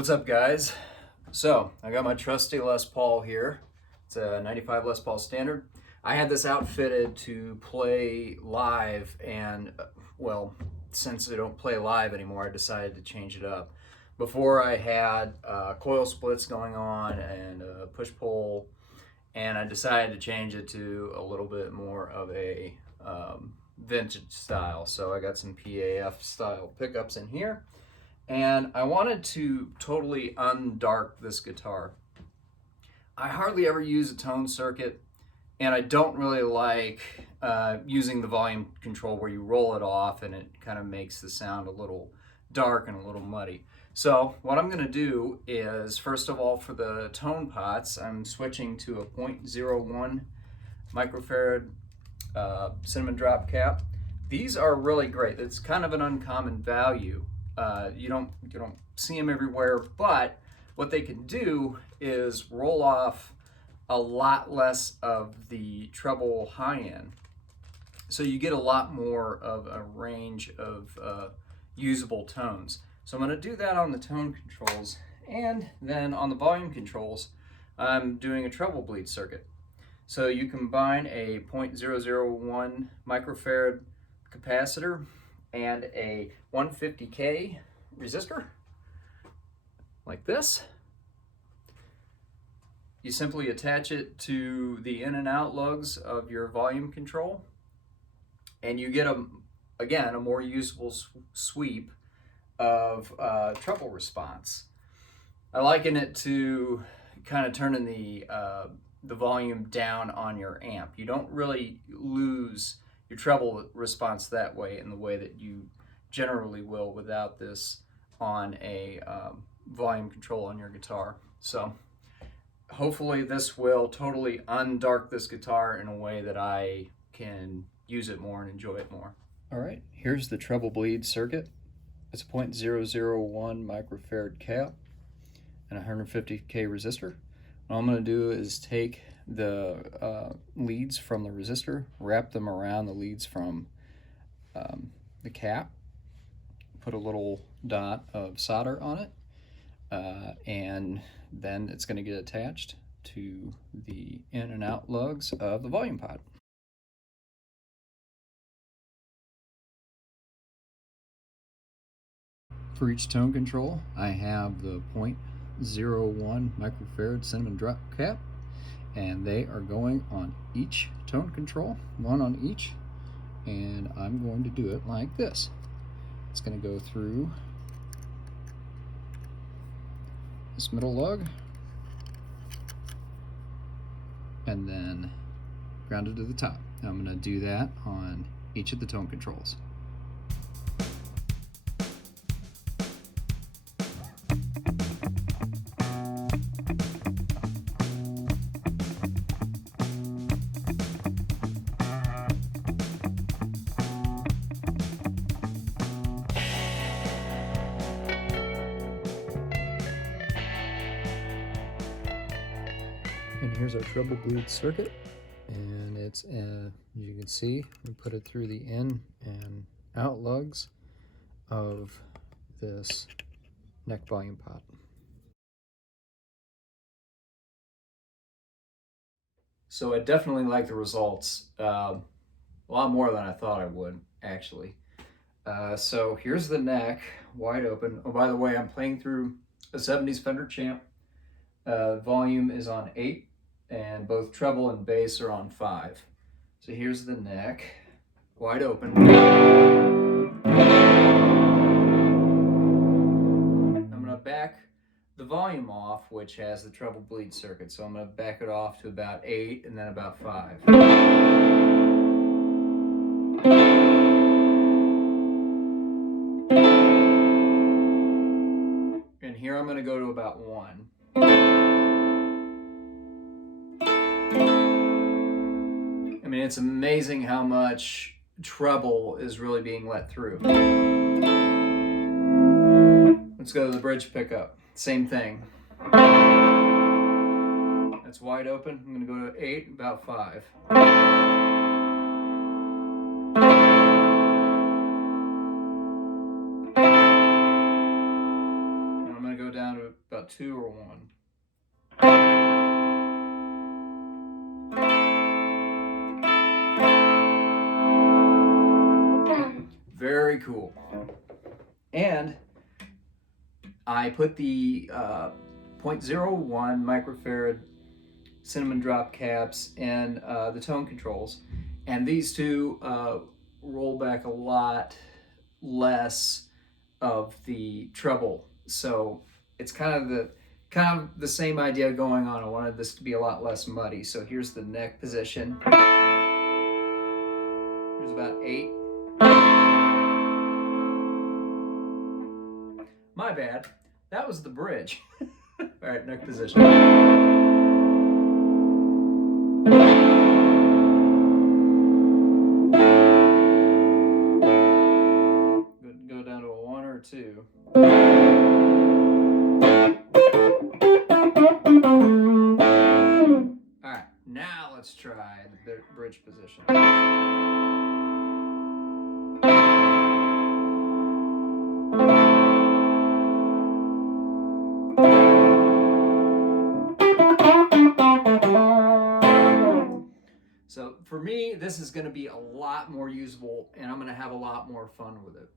What's up, guys? So I got my trusty Les Paul here. It's a 95 Les Paul Standard. I had this outfitted to play live, and well, since I don't play live anymore, I decided to change it up. Before I had coil splits going on and push-pull, and I decided to change it to a little bit more of a vintage style. So I got some PAF style pickups in here. And I wanted to totally undark this guitar. I hardly ever use a tone circuit, and I don't really like using the volume control where you roll it off and it kind of makes the sound a little dark and a little muddy. So what I'm going to do is, first of all, for the tone pots, I'm switching to a 0.01 microfarad cinnamon drop cap. These are really great. It's kind of an uncommon value. You don't see them everywhere, but what they can do is roll off a lot less of the treble high end. So you get a lot more of a range of usable tones. So I'm going to do that on the tone controls, and then on the volume controls, I'm doing a treble bleed circuit. So you combine a 0.001 microfarad capacitor and a 150K resistor, like this. You simply attach it to the in and out lugs of your volume control, and you get again a more usable sweep of treble response. I liken it to kind of turning the volume down on your amp. You don't really lose your treble response that way, in the way that you generally will without this on a volume control on your guitar. So hopefully this will totally undark this guitar in a way that I can use it more and enjoy it more. All right, here's the treble bleed circuit. It's a 0.001 microfarad cap and 150K resistor. What I'm going to do is take the leads from the resistor, wrap them around the leads from the cap, put a little dot of solder on it, and then it's going to get attached to the in and out lugs of the volume pod. For each tone control, I have the 0.01 microfarad cinnamon drop cap, and they are going on each tone control, one on each, and I'm going to do it like this. It's going to go through this middle lug and then grounded to the top. Now I'm going to do that on each of the tone controls. And here's our treble bleed circuit, and it's as you can see, we put it through the in and out lugs of this neck volume pot. So I definitely like the results, a lot more than I thought I would, actually. So here's the neck, wide open. Oh, by the way, I'm playing through a 70s Fender Champ. Volume is on 8, and both treble and bass are on 5. So here's the neck, wide open. I'm going to back the volume off, which has the treble bleed circuit. So I'm going to back it off to about 8 and then about 5. And here I'm going to go to about 1. I mean, it's amazing how much treble is really being let through. Let's go to the bridge pickup. Same thing. That's wide open. I'm going to go to 8, about 5. And I'm going to go down to 2 or 1? Very cool. And I put the 0.01 microfarad cinnamon drop caps in the tone controls, and these two roll back a lot less of the treble. So it's kind of the same idea going on. I wanted this to be a lot less muddy. So here's the neck position. Here's about 8. My bad. That was the bridge. All right, neck position. Go down to a 1 or 2. All right, now let's try the bridge position. So for me, this is going to be a lot more usable, and I'm going to have a lot more fun with it.